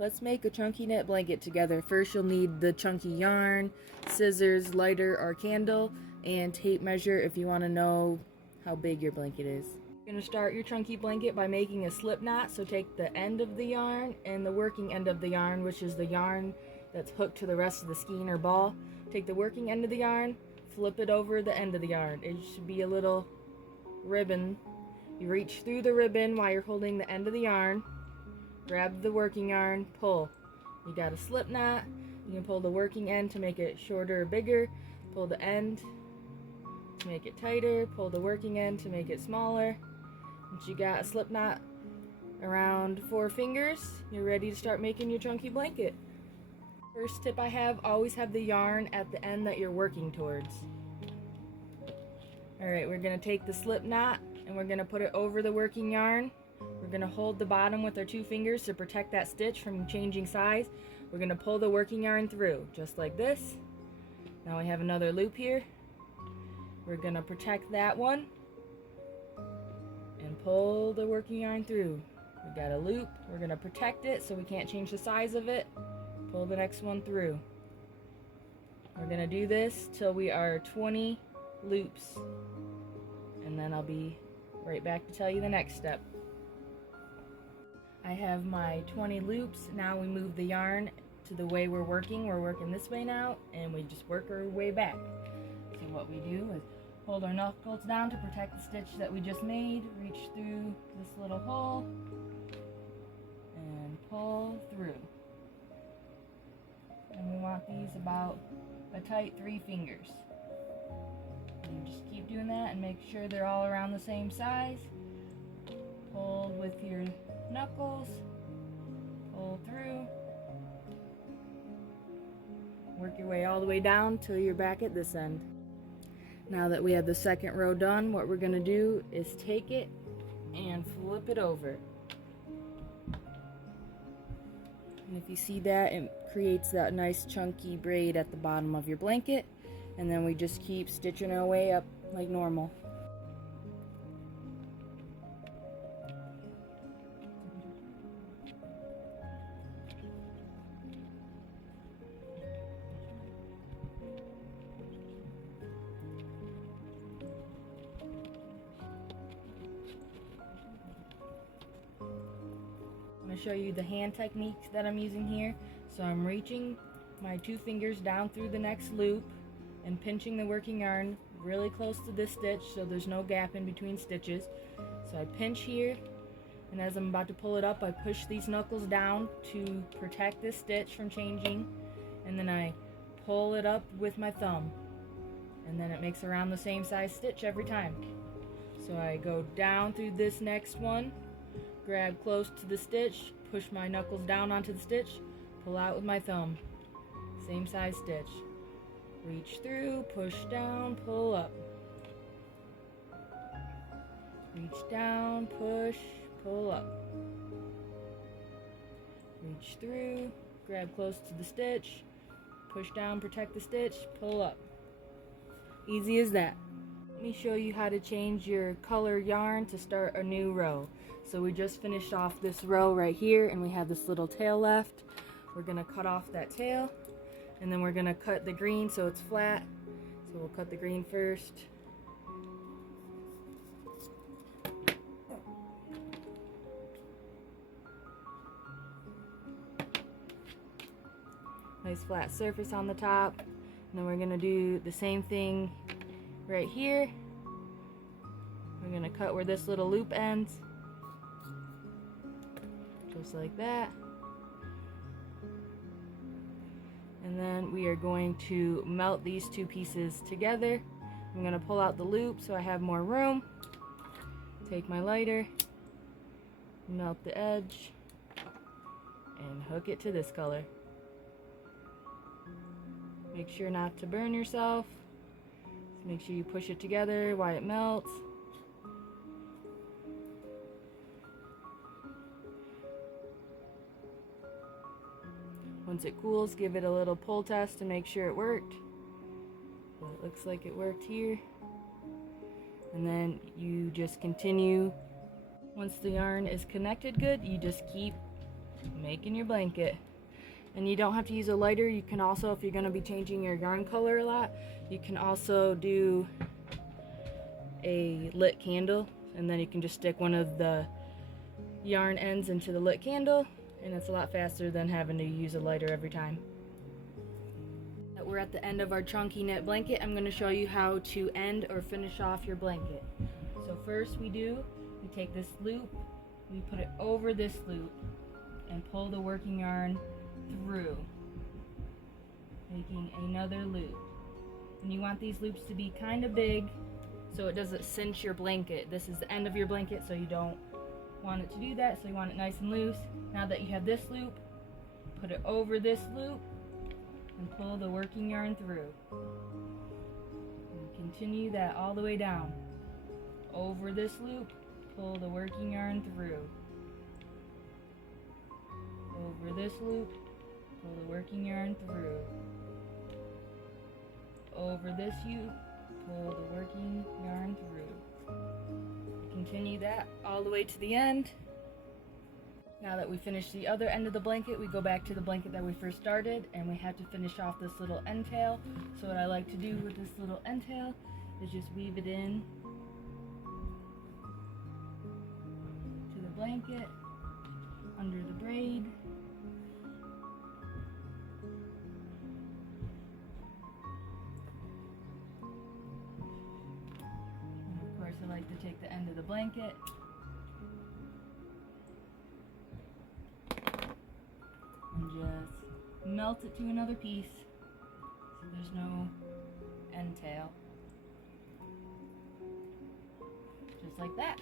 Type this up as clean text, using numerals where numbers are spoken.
Let's make a chunky knit blanket together. First, you'll need the chunky yarn, scissors, lighter or candle, and tape measure if you want to know how big your blanket is. You're going to start your chunky blanket by making a slip knot. So take the end of the yarn and the working end of the yarn, which is the yarn that's hooked to the rest of the skein or ball. Take the working end of the yarn, flip it over the end of the yarn. It should be a little ribbon. You reach through the ribbon while you're holding the end of the yarn. Grab the working yarn, pull. You got a slip knot. You can pull the working end to make it shorter or bigger. Pull the end to make it tighter. Pull the working end to make it smaller. Once you got a slip knot around 4 fingers, you're ready to start making your chunky blanket. First tip I have, always have the yarn at the end that you're working towards. Alright, we're going to take the slip knot and we're going to put it over the working yarn. We're going to hold the bottom with our 2 fingers to protect that stitch from changing size. We're going to pull the working yarn through, just like this. Now we have another loop here. We're going to protect that one and pull the working yarn through. We got a loop. We're going to protect it so we can't change the size of it. Pull the next one through. We're going to do this till we are 20 loops, and then I'll be right back to tell you the next step. I have my 20 loops. Now we move the yarn to the way we're working. We're working this way now, and we just work our way back. So what we do is hold our knuckles down to protect the stitch that we just made, reach through this little hole, and pull through. And we want these about a tight 3 fingers. And you just keep doing that and make sure they're all around the same size. Pull with your knuckles, pull through, work your way all the way down till you're back at this end. Now that we have the second row done, what we're going to do is take it and flip it over. And if you see that, it creates that nice chunky braid at the bottom of your blanket, and then we just keep stitching our way up like normal. I'm going to show you the hand technique that I'm using here. So I'm reaching my 2 fingers down through the next loop and pinching the working yarn really close to this stitch so there's no gap in between stitches. So I pinch here, and as I'm about to pull it up, I push these knuckles down to protect this stitch from changing, and then I pull it up with my thumb, and then it makes around the same size stitch every time. So I go down through this next one, grab close to the stitch, push my knuckles down onto the stitch, pull out with my thumb, same size stitch, reach through, push down, pull up, reach down, push, pull up, reach through, grab close to the stitch, push down, protect the stitch, pull up. Easy as that. Let me show you how to change your color yarn to start a new row. So we just finished off this row right here, and we have this little tail left. We're going to cut off that tail, and then we're going to cut the green so it's flat. So we'll cut the green first. Nice flat surface on the top. And then we're going to do the same thing right here. We're going to cut where this little loop ends, just like that. And then we are going to melt these 2 pieces together. I'm going to pull out the loop so I have more room. Take my lighter, melt the edge, and hook it to this color. Make sure not to burn yourself. Just make sure you push it together while it melts. Once it cools, give it a little pull test to make sure it worked. Well, it looks like it worked here. And then you just continue. Once the yarn is connected good, you just keep making your blanket. And you don't have to use a lighter. You can also, if you're going to be changing your yarn color a lot, you can also do a lit candle, and then you can just stick one of the yarn ends into the lit candle, and it's a lot faster than having to use a lighter every time. We're at the end of our chunky knit blanket. I'm going to show you how to end or finish off your blanket. So first we take this loop, we put it over this loop and pull the working yarn through, making another loop. And you want these loops to be kind of big so it doesn't cinch your blanket. This is the end of your blanket, so you don't want it to do that, so you want it nice and loose. Now that you have this loop, put it over this loop and pull the working yarn through. And continue that all the way down. Over this loop, pull the working yarn through. Over this loop, pull the working yarn through. Over this loop, pull the working yarn through. Continue that all the way to the end. Now that we finished the other end of the blanket, we go back to the blanket that we first started, and we have to finish off this little end tail. So what I like to do with this little end tail is just weave it in to the blanket, under the braid. And of course I like to take the end of the blanket and just melt it to another piece so there's no end tail. Just like that.